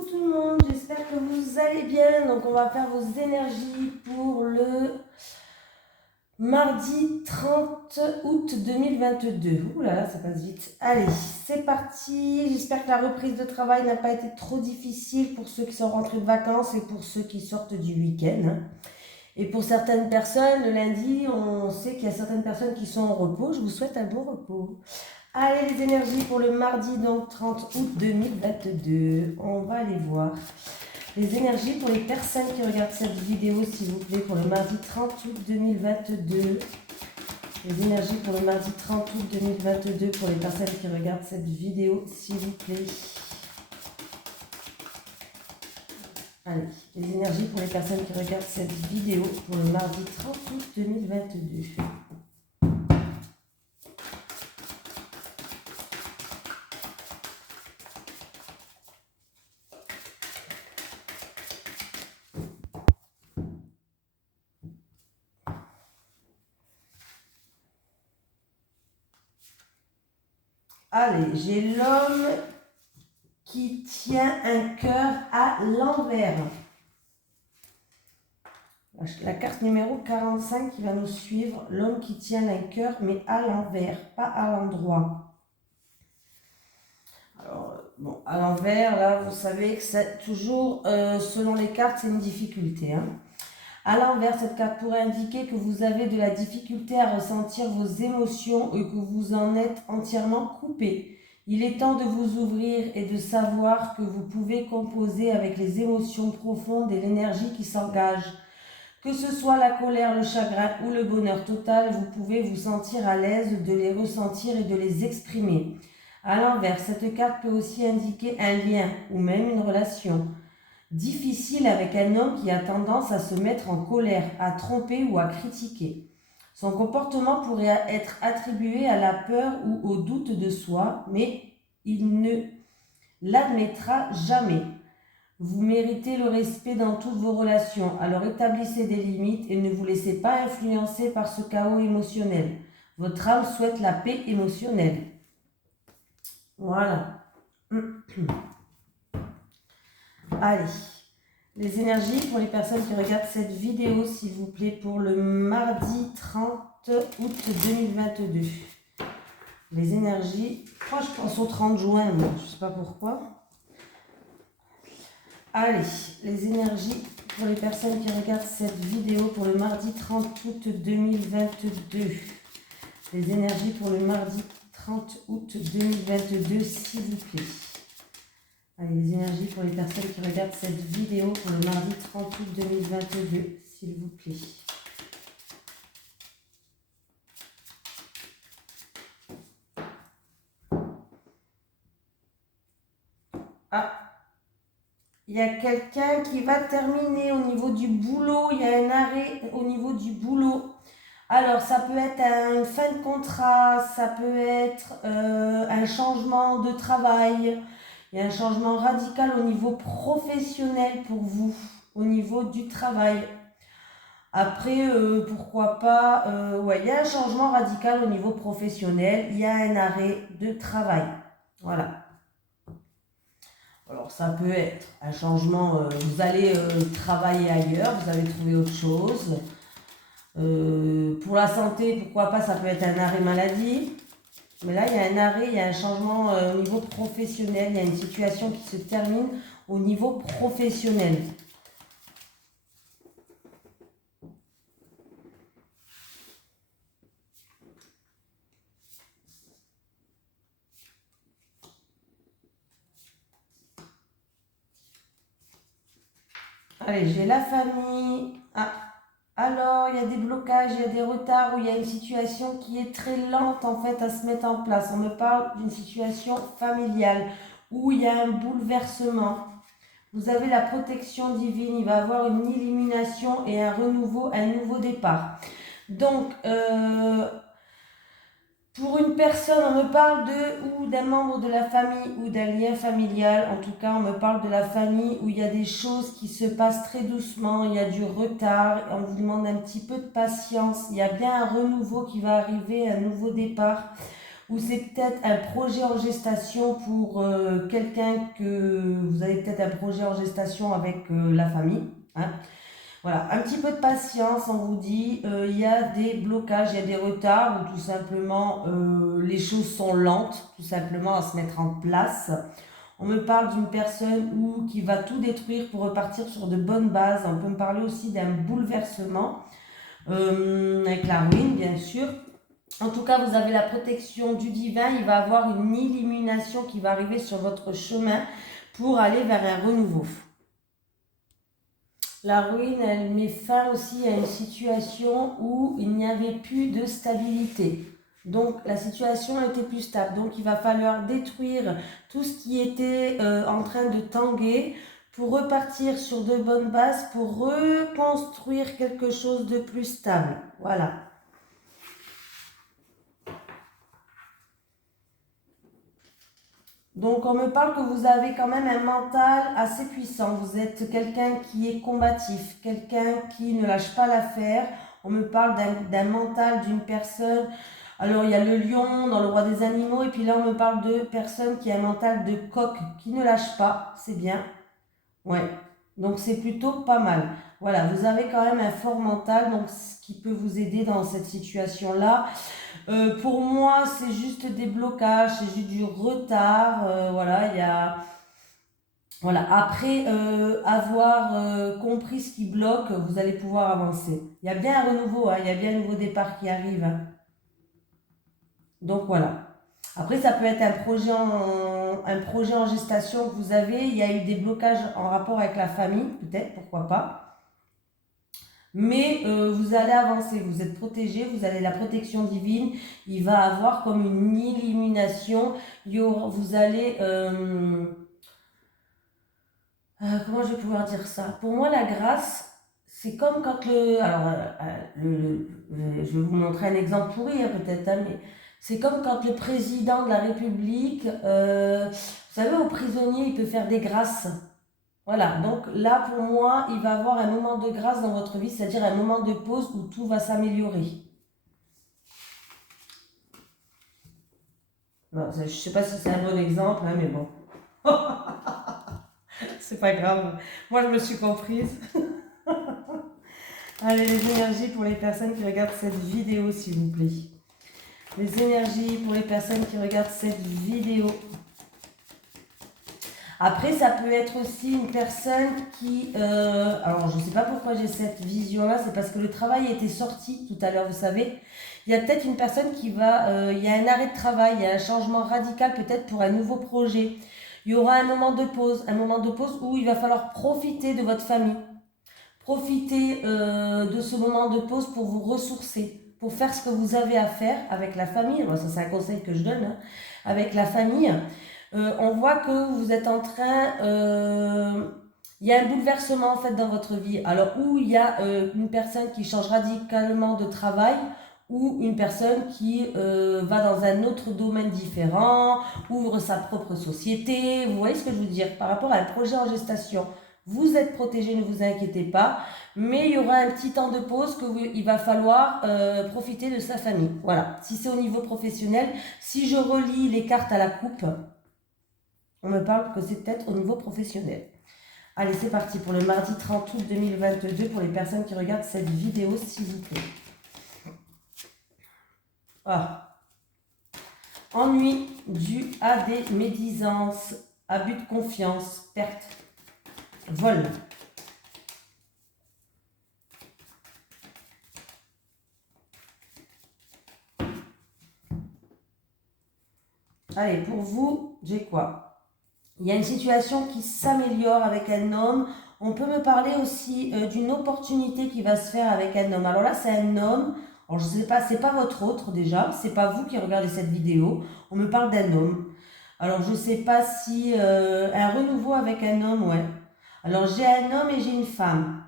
Coucou tout le monde, j'espère que vous allez bien. Donc on va faire vos énergies pour le mardi 30 août 2022. Ouh là là, ça passe vite. Allez, c'est parti. J'espère que la reprise de travail n'a pas été trop difficile pour ceux qui sont rentrés de vacances et pour ceux qui sortent du week-end. Et pour certaines personnes, le lundi, on sait qu'il y a certaines personnes qui sont en repos. Je vous souhaite un bon repos. Allez, les énergies pour le mardi, donc 30 août 2022. On va aller voir. Les énergies pour les personnes qui regardent cette vidéo, s'il vous plaît, pour le mardi 30 août 2022. Les énergies pour le mardi 30 août 2022 pour les personnes qui regardent cette vidéo, s'il vous plaît. Allez, les énergies pour les personnes qui regardent cette vidéo pour le mardi 30 août 2022. Allez, j'ai l'homme qui tient un cœur à l'envers. La carte numéro 45 qui va nous suivre, l'homme qui tient un cœur mais à l'envers, pas à l'endroit. Alors, bon, à l'envers, là, vous savez que c'est toujours, selon les cartes, c'est une difficulté. À l'envers, cette carte pourrait indiquer que vous avez de la difficulté à ressentir vos émotions et que vous en êtes entièrement coupé. Il est temps de vous ouvrir et de savoir que vous pouvez composer avec les émotions profondes et l'énergie qui s'engage. Que ce soit la colère, le chagrin ou le bonheur total, vous pouvez vous sentir à l'aise de les ressentir et de les exprimer. À l'inverse, cette carte peut aussi indiquer un lien ou même une relation difficile avec un homme qui a tendance à se mettre en colère, à tromper ou à critiquer. Son comportement pourrait être attribué à la peur ou au doute de soi, mais il ne l'admettra jamais. Vous méritez le respect dans toutes vos relations, alors établissez des limites et ne vous laissez pas influencer par ce chaos émotionnel. Votre âme souhaite la paix émotionnelle. Voilà. Allez, les énergies pour les personnes qui regardent cette vidéo, s'il vous plaît, pour le mardi 30 août 2022. Les énergies, moi je pense au 30 juin, moi, je ne sais pas pourquoi. Allez, les énergies pour les personnes qui regardent cette vidéo pour le mardi 30 août 2022. Les énergies pour le mardi 30 août 2022, s'il vous plaît. Allez, les énergies pour les personnes qui regardent cette vidéo pour le mardi 30 août 2022, s'il vous plaît. Ah, il y a quelqu'un qui va terminer au niveau du boulot, il y a un arrêt au niveau du boulot. Alors, ça peut être une fin de contrat, ça peut être un changement de travail. Il y a un changement radical au niveau professionnel pour vous, au niveau du travail. Après, pourquoi pas, ouais, il y a un changement radical au niveau professionnel, il y a un arrêt de travail. Voilà. Alors, ça peut être un changement, vous allez travailler ailleurs, vous allez trouver autre chose. Pour la santé, pourquoi pas, ça peut être un arrêt maladie. Mais là, il y a un arrêt, il y a un changement au niveau professionnel, il y a une situation qui se termine au niveau professionnel. Allez, j'ai la famille. Ah, alors, il y a des blocages, il y a des retards, où il y a une situation qui est très lente en fait à se mettre en place. On me parle d'une situation familiale où il y a un bouleversement. Vous avez la protection divine, il va y avoir une illumination et un renouveau, un nouveau départ. Donc, pour une personne, on me parle ou d'un membre de la famille ou d'un lien familial. En tout cas, on me parle de la famille où il y a des choses qui se passent très doucement, il y a du retard, on vous demande un petit peu de patience. Il y a bien un renouveau qui va arriver, un nouveau départ. ou c'est peut-être un projet en gestation pour quelqu'un que vous avez peut-être un projet en gestation avec la famille. Hein. Voilà, un petit peu de patience, on vous dit, il y a des blocages, il y a des retards, ou tout simplement les choses sont lentes, tout simplement à se mettre en place. On me parle d'une personne qui va tout détruire pour repartir sur de bonnes bases. On peut me parler aussi d'un bouleversement, avec la ruine bien sûr. En tout cas, vous avez la protection du divin, il va avoir une illumination qui va arriver sur votre chemin pour aller vers un renouveau. La ruine, elle met fin aussi à une situation où il n'y avait plus de stabilité. Donc la situation était plus stable. Donc il va falloir détruire tout ce qui était en train de tanguer pour repartir sur de bonnes bases, pour reconstruire quelque chose de plus stable. Voilà. Donc on me parle que vous avez quand même un mental assez puissant. Vous êtes quelqu'un qui est combatif, quelqu'un qui ne lâche pas l'affaire. On me parle d'un mental d'une personne. Alors il y a le lion dans le roi des animaux et puis là on me parle de personne qui a un mental de coq, qui ne lâche pas. C'est bien. Ouais. Donc c'est plutôt pas mal. Voilà, vous avez quand même un fort mental, donc ce qui peut vous aider dans cette situation-là. Pour moi, c'est juste des blocages, c'est juste du retard. Voilà, il y a. Voilà, après avoir compris ce qui bloque, vous allez pouvoir avancer. Il y a bien un renouveau, hein, il y a bien un nouveau départ qui arrive. Hein. Donc voilà. Après, ça peut être un projet en gestation que vous avez. Il y a eu des blocages en rapport avec la famille, peut-être, pourquoi pas. Mais vous allez avancer, vous êtes protégé, vous avez la protection divine, il va avoir comme une illumination, vous allez, comment je vais pouvoir dire ça? Pour moi la grâce, c'est comme quand je vais vous montrer un exemple pourri hein, peut-être, hein, mais c'est comme quand le président de la République, vous savez au prisonnier il peut faire des grâces. Voilà, donc là pour moi, il va y avoir un moment de grâce dans votre vie, c'est-à-dire un moment de pause où tout va s'améliorer. Je ne sais pas si c'est un bon exemple, hein, mais bon. C'est pas grave. Moi, je me suis comprise. Allez, les énergies pour les personnes qui regardent cette vidéo, s'il vous plaît. Les énergies pour les personnes qui regardent cette vidéo. Après, ça peut être aussi une personne qui... alors, je ne sais pas pourquoi j'ai cette vision-là, c'est parce que le travail était sorti tout à l'heure, vous savez. Il y a peut-être une personne qui va... il y a un arrêt de travail, il y a un changement radical peut-être pour un nouveau projet. Il y aura un moment de pause où il va falloir profiter de votre famille. Profitez de ce moment de pause pour vous ressourcer, pour faire ce que vous avez à faire avec la famille. Moi, ça, c'est un conseil que je donne, hein, avec la famille. On voit que vous êtes en train... il y a un bouleversement en fait dans votre vie. Alors, où il y a une personne qui change radicalement de travail, ou une personne qui va dans un autre domaine différent, ouvre sa propre société. Vous voyez ce que je veux dire par rapport à un projet en gestation. Vous êtes protégé, ne vous inquiétez pas, mais il y aura un petit temps de pause il va falloir profiter de sa famille. Voilà, si c'est au niveau professionnel, si je relis les cartes à la coupe, on me parle que c'est peut-être au niveau professionnel. Allez, c'est parti pour le mardi 30 août 2022 pour les personnes qui regardent cette vidéo, s'il vous plaît. Ah. Ennui dû à des médisances, abus de confiance, perte, vol. Allez, pour vous, j'ai quoi? Il y a une situation qui s'améliore avec un homme. On peut me parler aussi d'une opportunité qui va se faire avec un homme. Alors là, c'est un homme. Alors je ne sais pas, c'est pas votre autre déjà. C'est pas vous qui regardez cette vidéo. On me parle d'un homme. Alors je ne sais pas si un renouveau avec un homme, ouais. Alors j'ai un homme et j'ai une femme.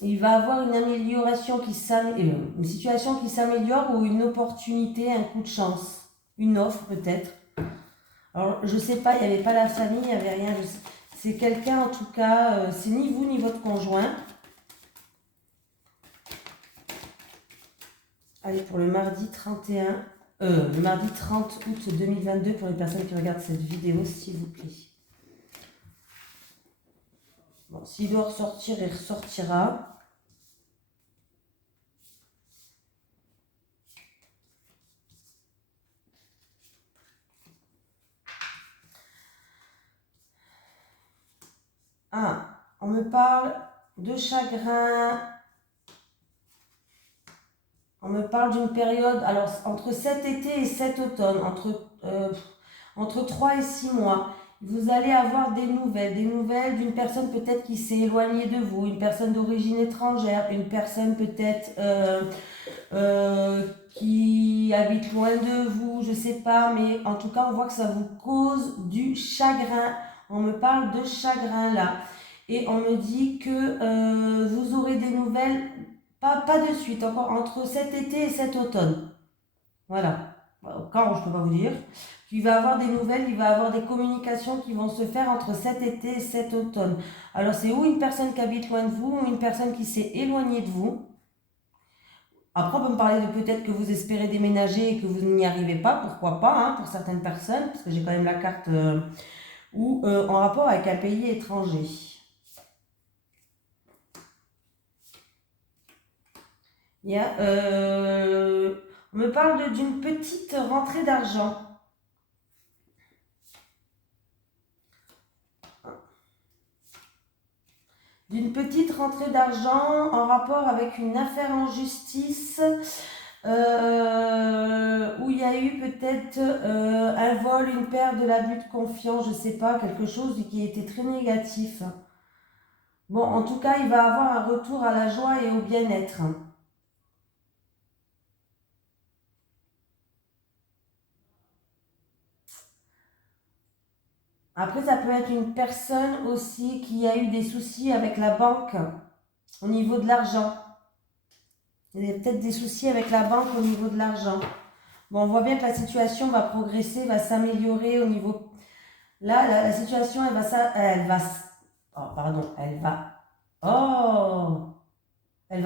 Il va avoir une amélioration une situation qui s'améliore ou une opportunité, un coup de chance, une offre peut-être. Alors, je sais pas, il n'y avait pas la famille, il n'y avait rien. C'est quelqu'un, en tout cas, c'est ni vous ni votre conjoint. Allez, pour le mardi 31, le mardi 30 août 2022, pour les personnes qui regardent cette vidéo, s'il vous plaît. Bon, s'il doit ressortir, il ressortira. Ah, on me parle de chagrin. On me parle d'une période, alors entre cet été et cet automne, entre 3 et 6 mois, vous allez avoir des nouvelles d'une personne peut-être qui s'est éloignée de vous, une personne d'origine étrangère, une personne peut-être qui habite loin de vous, je sais pas, mais en tout cas on voit que ça vous cause du chagrin. On me parle de chagrin là. Et on me dit que vous aurez des nouvelles, pas de suite, encore entre cet été et cet automne. Voilà. Quand, je ne peux pas vous dire. Il va avoir des nouvelles, il va avoir des communications qui vont se faire entre cet été et cet automne. Alors c'est ou une personne qui habite loin de vous, ou une personne qui s'est éloignée de vous. Après, on peut me parler de peut-être que vous espérez déménager et que vous n'y arrivez pas, pourquoi pas, hein, pour certaines personnes, parce que j'ai quand même la carte, ou en rapport avec un pays étranger. On me parle d'une petite rentrée d'argent. D'une petite rentrée d'argent en rapport avec une affaire en justice où il y a eu peut-être un vol, une perte, de l'abus de confiance, je ne sais pas, quelque chose qui était très négatif. Bon, en tout cas, il va avoir un retour à la joie et au bien-être. Après, ça peut être une personne aussi qui a eu des soucis avec la banque au niveau de l'argent. Il y a peut-être des soucis avec la banque au niveau de l'argent. Bon, on voit bien que la situation va progresser, va s'améliorer au niveau... Là, la situation, elle va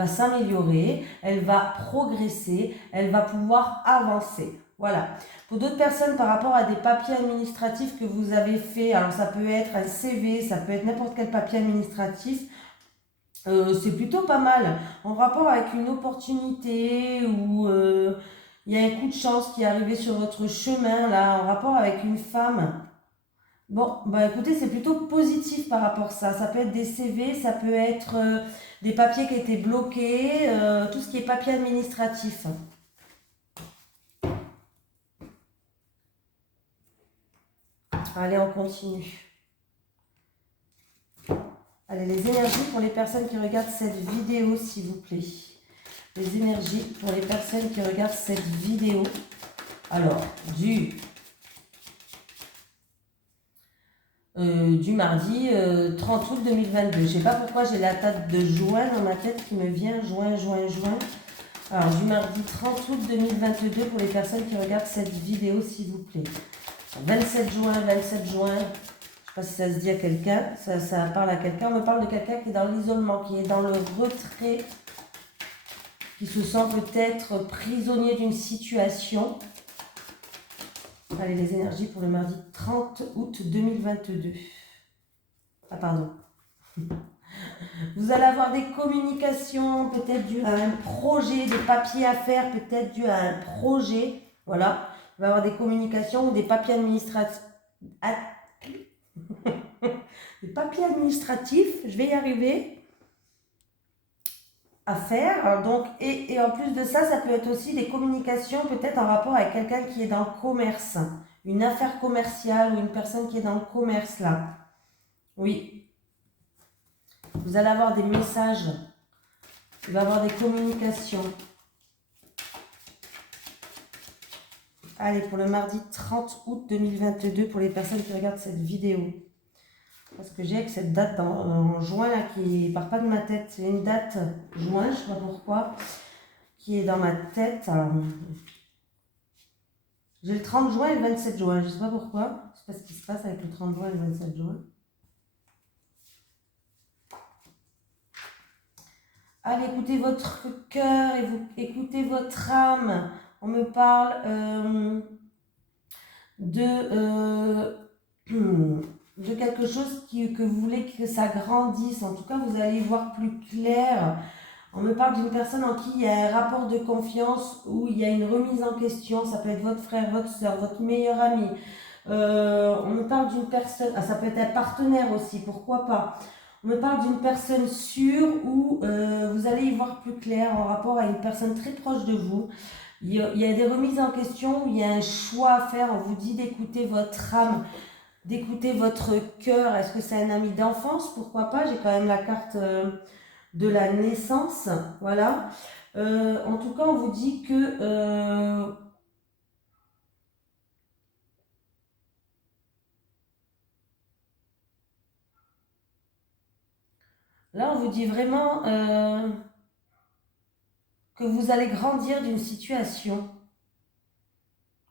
s'améliorer, elle va progresser, elle va pouvoir avancer. Voilà. Pour d'autres personnes, par rapport à des papiers administratifs que vous avez fait, alors ça peut être un CV, ça peut être n'importe quel papier administratif, c'est plutôt pas mal. En rapport avec une opportunité ou il y a un coup de chance qui est arrivé sur votre chemin, là, en rapport avec une femme. Bon, bah écoutez, c'est plutôt positif par rapport à ça. Ça peut être des CV, ça peut être des papiers qui étaient bloqués, tout ce qui est papier administratif. Allez, on continue. Allez, les énergies pour les personnes qui regardent cette vidéo, s'il vous plaît. Les énergies pour les personnes qui regardent cette vidéo. Alors, du mardi 30 août 2022. Je ne sais pas pourquoi j'ai la date de juin dans ma tête qui me vient. Juin. Alors, du mardi 30 août 2022 pour les personnes qui regardent cette vidéo, s'il vous plaît. 27 juin. Je ne sais pas si ça se dit à quelqu'un, ça parle à quelqu'un. On me parle de quelqu'un qui est dans l'isolement, qui est dans le retrait, qui se sent peut-être prisonnier d'une situation. Allez, les énergies pour le mardi 30 août 2022. Ah, pardon. Vous allez avoir des communications, peut-être dû à un projet, des papiers à faire, peut-être dû à un projet. Voilà. Il va y avoir des communications ou des papiers administratifs. Des papiers administratifs, je vais y arriver, à faire. Donc, et en plus de ça, ça peut être aussi des communications peut-être en rapport avec quelqu'un qui est dans le commerce, une affaire commerciale ou une personne qui est dans le commerce là. Oui. Vous allez avoir des messages, il va y avoir des communications. Allez, pour le mardi 30 août 2022, pour les personnes qui regardent cette vidéo. Parce que j'ai avec cette date en juin là qui part pas de ma tête. C'est une date juin, je ne sais pas pourquoi, qui est dans ma tête. Alors, j'ai le 30 juin et le 27 juin. Je ne sais pas pourquoi. Je ne sais pas ce qui se passe avec le 30 juin et le 27 juin. Allez, écoutez votre cœur et vous écoutez votre âme. On me parle de quelque chose que vous voulez que ça grandisse. En tout cas, vous allez y voir plus clair. On me parle d'une personne en qui il y a un rapport de confiance où il y a une remise en question. Ça peut être votre frère, votre soeur, votre meilleur ami. On me parle d'une personne, ça peut être un partenaire aussi, pourquoi pas. On me parle d'une personne sûre où vous allez y voir plus clair en rapport à une personne très proche de vous. Il y a des remises en question, où il y a un choix à faire. On vous dit d'écouter votre âme, d'écouter votre cœur. Est-ce que c'est un ami d'enfance? Pourquoi pas? J'ai quand même la carte de la naissance. Voilà. En tout cas, on vous dit que... là, on vous dit vraiment que vous allez grandir d'une situation.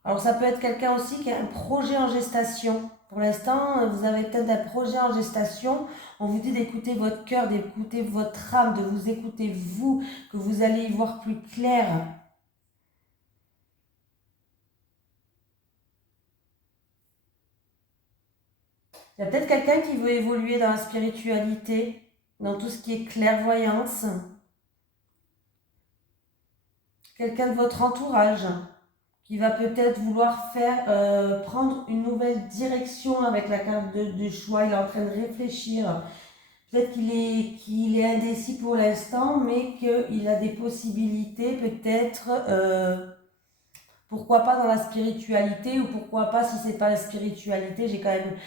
Alors, ça peut être quelqu'un aussi qui a un projet en gestation. Pour l'instant, vous avez peut-être un projet en gestation. On vous dit d'écouter votre cœur, d'écouter votre âme, de vous écouter vous, que vous allez y voir plus clair. Il y a peut-être quelqu'un qui veut évoluer dans la spiritualité, dans tout ce qui est clairvoyance. Quelqu'un de votre entourage qui va peut-être vouloir prendre une nouvelle direction avec la carte du choix. Il est en train de réfléchir. Peut-être qu'il est indécis pour l'instant, mais qu'il a des possibilités peut-être, pourquoi pas dans la spiritualité, ou pourquoi pas si c'est pas la spiritualité. J'ai quand même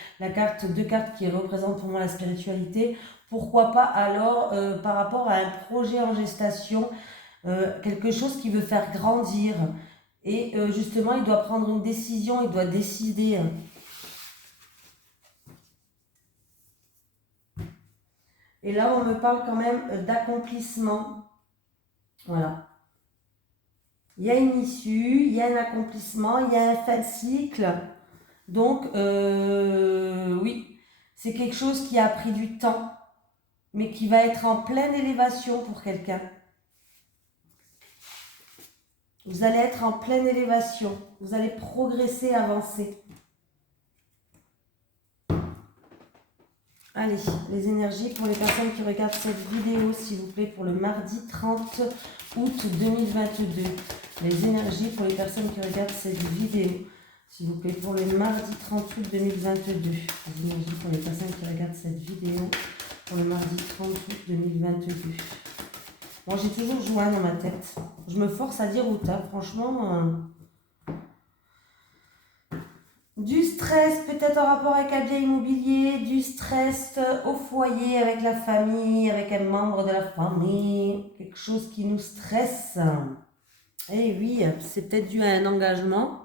deux cartes qui représentent pour moi la spiritualité. Pourquoi pas alors par rapport à un projet en gestation, quelque chose qui veut faire grandir. Et justement, il doit prendre une décision, il doit décider. Et là, on me parle quand même d'accomplissement. Voilà. Il y a une issue, il y a un accomplissement, il y a un fin de cycle. Donc, oui, c'est quelque chose qui a pris du temps, mais qui va être en pleine élévation pour quelqu'un. Vous allez être en pleine élévation. Vous allez progresser, avancer. Allez, les énergies pour les personnes qui regardent cette vidéo, s'il vous plaît, pour le mardi 30 août 2022. Les énergies pour les personnes qui regardent cette vidéo, s'il vous plaît, pour le mardi 30 août 2022. Les énergies pour les personnes qui regardent cette vidéo, pour le mardi 30 août 2022. Bon, j'ai toujours joint dans ma tête. Je me force à dire août, hein, franchement... Du stress peut-être en rapport avec un bien immobilier, du stress au foyer avec la famille, avec un membre de la famille, quelque chose qui nous stresse. Et oui, c'est peut-être dû à un engagement,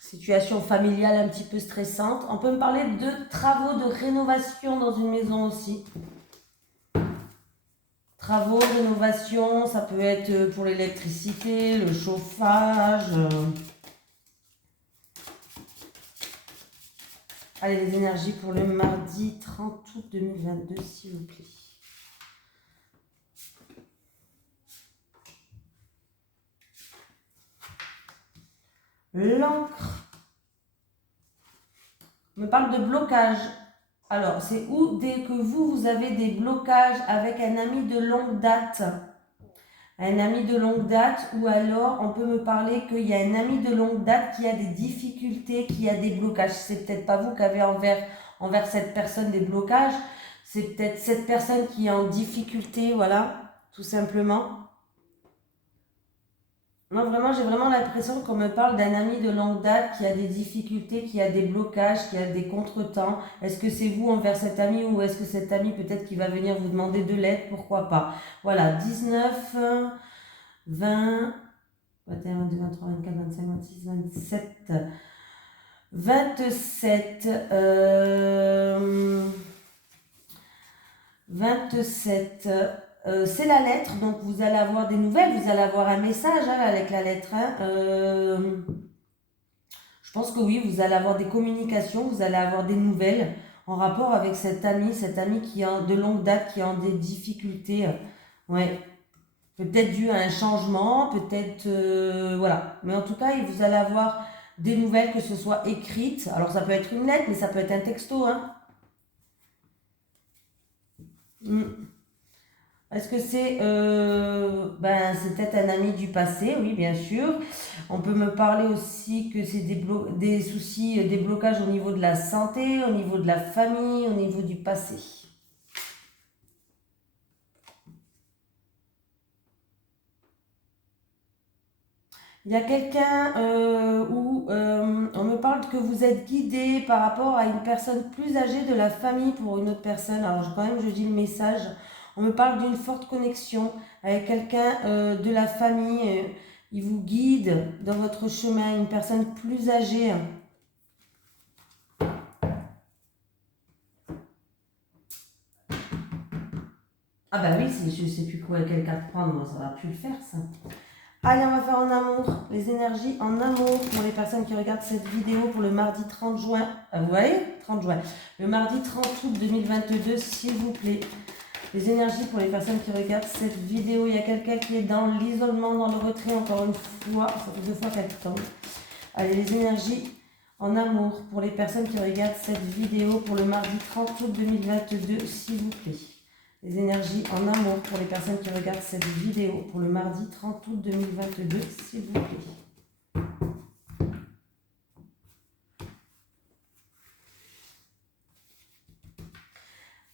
situation familiale un petit peu stressante. On peut me parler de travaux de rénovation dans une maison aussi. Travaux, rénovation, ça peut être pour l'électricité, le chauffage... Allez, les énergies pour le mardi 30 août 2022, s'il vous plaît. L'encre. On me parle de blocage. Alors, c'est où dès que vous avez des blocages avec un ami de longue date. Un ami de longue date, ou alors on peut me parler qu'il y a un ami de longue date qui a des difficultés, qui a des blocages. C'est peut-être pas vous qui avez envers cette personne des blocages, c'est peut-être cette personne qui est en difficulté, voilà, tout simplement. Non, vraiment, j'ai vraiment l'impression qu'on me parle d'un ami de longue date qui a des difficultés, qui a des blocages, qui a des contretemps. Est-ce que c'est vous envers cet ami, ou est-ce que cet ami peut-être qui va venir vous demander de l'aide? Pourquoi pas? Voilà, 19, 20, 21, 22, 23, 24, 25, 26, 27, 27, 27, c'est la lettre, donc vous allez avoir des nouvelles, vous allez avoir un message hein, avec la lettre. Hein, je pense que oui, vous allez avoir des communications, vous allez avoir des nouvelles en rapport avec cet ami qui est de longue date, qui a des difficultés. Ouais. Peut-être dû à un changement, peut-être... voilà. Mais en tout cas, vous allez avoir des nouvelles, que ce soit écrites. Alors, ça peut être une lettre, mais ça peut être un texto, hein. Est-ce que c'est... ben, c'est peut-être un ami du passé, oui, bien sûr. On peut me parler aussi que c'est des soucis, des blocages au niveau de la santé, au niveau de la famille, au niveau du passé. Il y a quelqu'un où on me parle que vous êtes guidé par rapport à une personne plus âgée de la famille pour une autre personne. Alors quand même, je dis le message. On me parle d'une forte connexion avec quelqu'un de la famille. Il vous guide dans votre chemin, une personne plus âgée. Ah bah oui, je ne sais plus quelle carte prendre, moi ça va plus le faire ça. Allez, on va faire en amour, les énergies en amour pour les personnes qui regardent cette vidéo pour le mardi 30 juin. Vous voyez 30 juin. Le mardi 30 août 2022, s'il vous plaît. Les énergies pour les personnes qui regardent cette vidéo. Il y a quelqu'un qui est dans l'isolement, dans le retrait, encore une fois. Ça fait 2 fois qu'elle tombe. Allez, les énergies en amour pour les personnes qui regardent cette vidéo pour le mardi 30 août 2022, s'il vous plaît. Les énergies en amour pour les personnes qui regardent cette vidéo pour le mardi 30 août 2022, s'il vous plaît.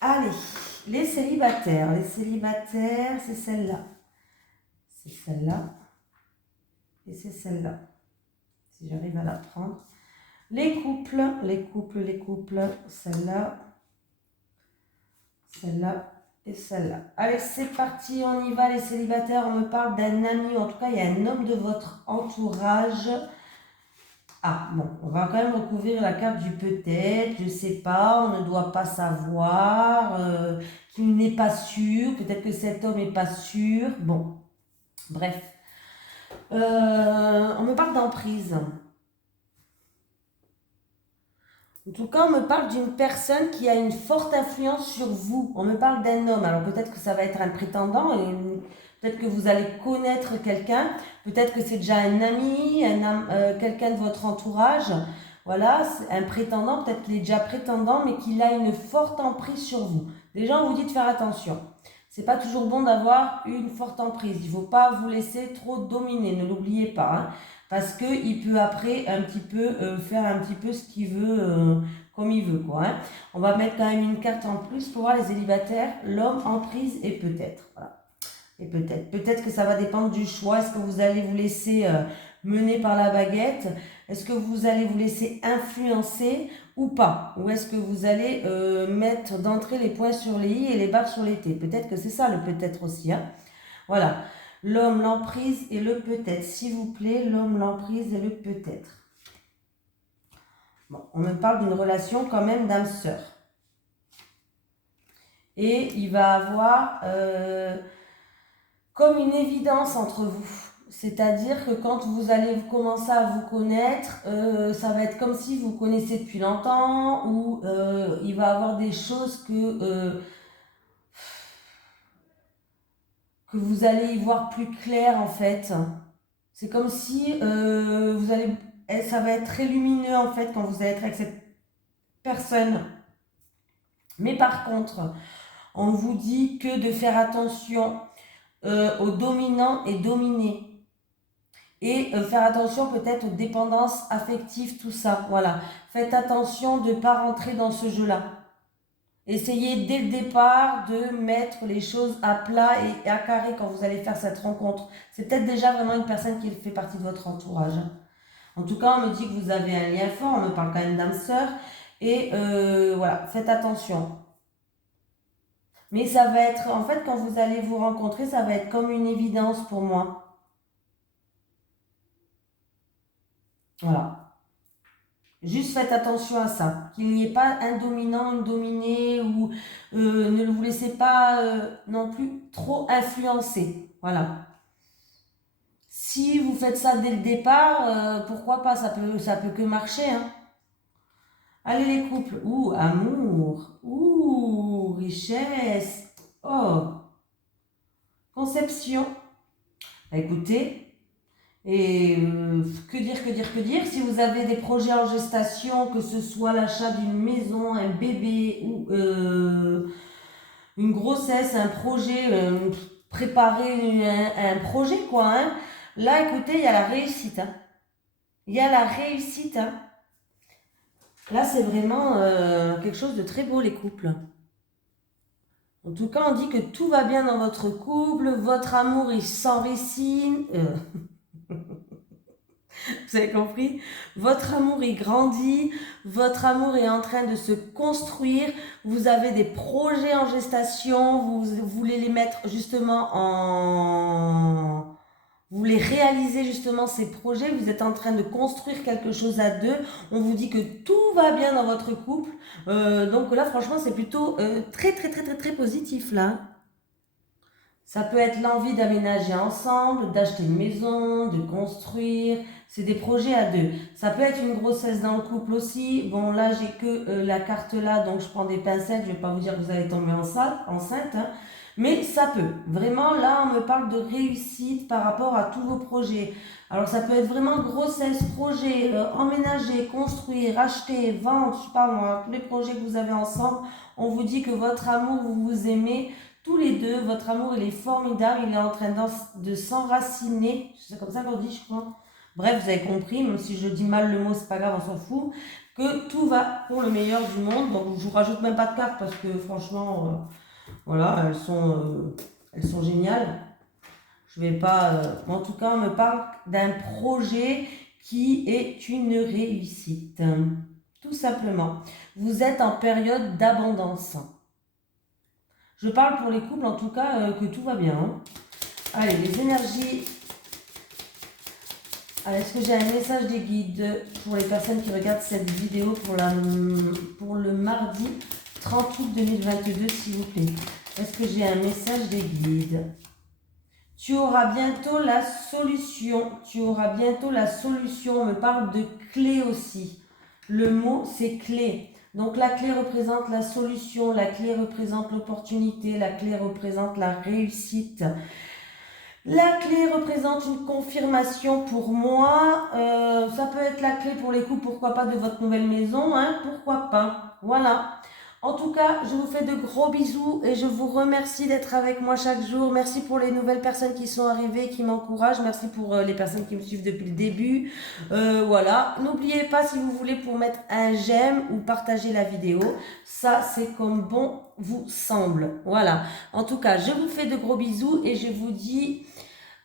Allez, les célibataires. Les célibataires, c'est celle-là. C'est celle-là. Et c'est celle-là. Si j'arrive à la prendre. Les couples, celle-là. Celle-là. Et celle-là. Allez, c'est parti, on y va les célibataires. On me parle d'un ami, en tout cas, il y a un homme de votre entourage. Ah, bon, on va quand même recouvrir la carte du peut-être, je sais pas, on ne doit pas savoir, qu'il n'est pas sûr, peut-être que cet homme n'est pas sûr. Bon, bref. On me parle d'emprise. En tout cas, on me parle d'une personne qui a une forte influence sur vous. On me parle d'un homme. Alors peut-être que ça va être un prétendant, et peut-être que vous allez connaître quelqu'un. Peut-être que c'est déjà un ami, quelqu'un de votre entourage. Voilà, c'est un prétendant. Peut-être qu'il est déjà prétendant, mais qu'il a une forte emprise sur vous. Déjà, on vous dit de faire attention. C'est pas toujours bon d'avoir une forte emprise. Il ne faut pas vous laisser trop dominer. Ne l'oubliez pas. Hein. Parce qu'il peut après un petit peu faire un petit peu ce qu'il veut, comme il veut. Quoi, hein. On va mettre quand même une carte en plus pour voir les célibataires, l'homme en prise et peut-être. Voilà. Et peut-être que ça va dépendre du choix. Est-ce que vous allez vous laisser mener par la baguette? Est-ce que vous allez vous laisser influencer ou pas? Ou est-ce que vous allez mettre d'entrée les points sur les i et les barres sur les t? Peut-être que c'est ça le peut-être aussi. Hein. Voilà. L'homme, l'emprise et le peut-être. S'il vous plaît, l'homme, l'emprise et le peut-être. Bon, on me parle d'une relation quand même d'âme-sœur. Et il va avoir comme une évidence entre vous. C'est-à-dire que quand vous allez commencer à vous connaître, ça va être comme si vous connaissez depuis longtemps ou il va y avoir des choses que vous allez y voir plus clair en fait. C'est comme si ça va être très lumineux en fait quand vous allez être avec cette personne. Mais par contre, on vous dit que de faire attention aux dominants et dominés. Et faire attention peut-être aux dépendances affectives, tout ça. Voilà. Faites attention de ne pas rentrer dans ce jeu-là. Essayez dès le départ de mettre les choses à plat et à carré quand vous allez faire cette rencontre. C'est peut-être déjà vraiment une personne qui fait partie de votre entourage. En tout cas, on me dit que vous avez un lien fort, on me parle quand même d'âme-sœur. Et voilà, faites attention. Mais ça va être, en fait, quand vous allez vous rencontrer, ça va être comme une évidence pour moi. Voilà. Juste faites attention à ça, qu'il n'y ait pas un dominant, une dominée, ou ne vous laissez pas non plus trop influencer. Voilà. Si vous faites ça dès le départ, pourquoi pas, ça peut que marcher. Hein. Allez les couples, ouh, amour, ouh, richesse, oh. conception. Écoutez, et que dire, si vous avez des projets en gestation, que ce soit l'achat d'une maison, un bébé ou une grossesse, un projet, préparer un projet quoi, hein. Là écoutez, il y a la réussite, hein. Il y a la réussite, hein. Là c'est vraiment quelque chose de très beau les couples. En tout cas on dit que tout va bien dans votre couple, votre amour il s'enracine. Vous avez compris? Votre amour il grandit, votre amour est en train de se construire, vous avez des projets en gestation, vous voulez les mettre justement en... Vous voulez réaliser justement ces projets, vous êtes en train de construire quelque chose à deux, on vous dit que tout va bien dans votre couple, donc là franchement c'est plutôt très positif là. Ça peut être l'envie d'aménager ensemble, d'acheter une maison, de construire. C'est des projets à deux. Ça peut être une grossesse dans le couple aussi. Bon, là, j'ai que la carte là, donc je prends des pincettes. Je ne vais pas vous dire que vous allez tomber enceinte, hein. Mais ça peut. Vraiment, là, on me parle de réussite par rapport à tous vos projets. Alors, ça peut être vraiment grossesse, projet, emménager, construire, acheter, vendre, je sais pas moi, tous les projets que vous avez ensemble. On vous dit que votre amour, vous vous aimez. Tous les deux, votre amour, il est formidable, il est en train de s'enraciner. C'est comme ça qu'on dit, je crois. Bref, vous avez compris, même si je dis mal le mot, c'est pas grave, on s'en fout. Que tout va pour le meilleur du monde. Donc, je vous rajoute même pas de cartes parce que franchement, voilà, elles sont géniales. Je vais pas. En tout cas, on me parle d'un projet qui est une réussite. Tout simplement. Vous êtes en période d'abondance. Je parle pour les couples, en tout cas, que tout va bien, hein. Allez, les énergies. Allez, est-ce que j'ai un message des guides pour les personnes qui regardent cette vidéo pour le mardi 30 août 2022, s'il vous plaît? Est-ce que j'ai un message des guides? Tu auras bientôt la solution. Tu auras bientôt la solution. On me parle de clé aussi. Le mot, c'est clé. Donc la clé représente la solution, la clé représente l'opportunité, la clé représente la réussite. La clé représente une confirmation pour moi. Ça peut être la clé pour les couples, pourquoi pas, de votre nouvelle maison, hein, pourquoi pas. Voilà. En tout cas, je vous fais de gros bisous et je vous remercie d'être avec moi chaque jour. Merci pour les nouvelles personnes qui sont arrivées, qui m'encouragent. Merci pour les personnes qui me suivent depuis le début. Voilà. N'oubliez pas, si vous voulez, pour mettre un j'aime ou partager la vidéo. Ça, c'est comme bon vous semble. Voilà. En tout cas, je vous fais de gros bisous et je vous dis...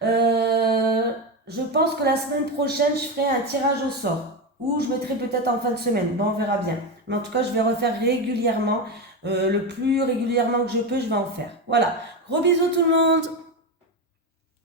je pense que la semaine prochaine, je ferai un tirage au sort. Ou je mettrai peut-être en fin de semaine. Bon, on verra bien. Mais en tout cas, je vais refaire régulièrement. Le plus régulièrement que je peux, je vais en faire. Voilà. Gros bisous tout le monde.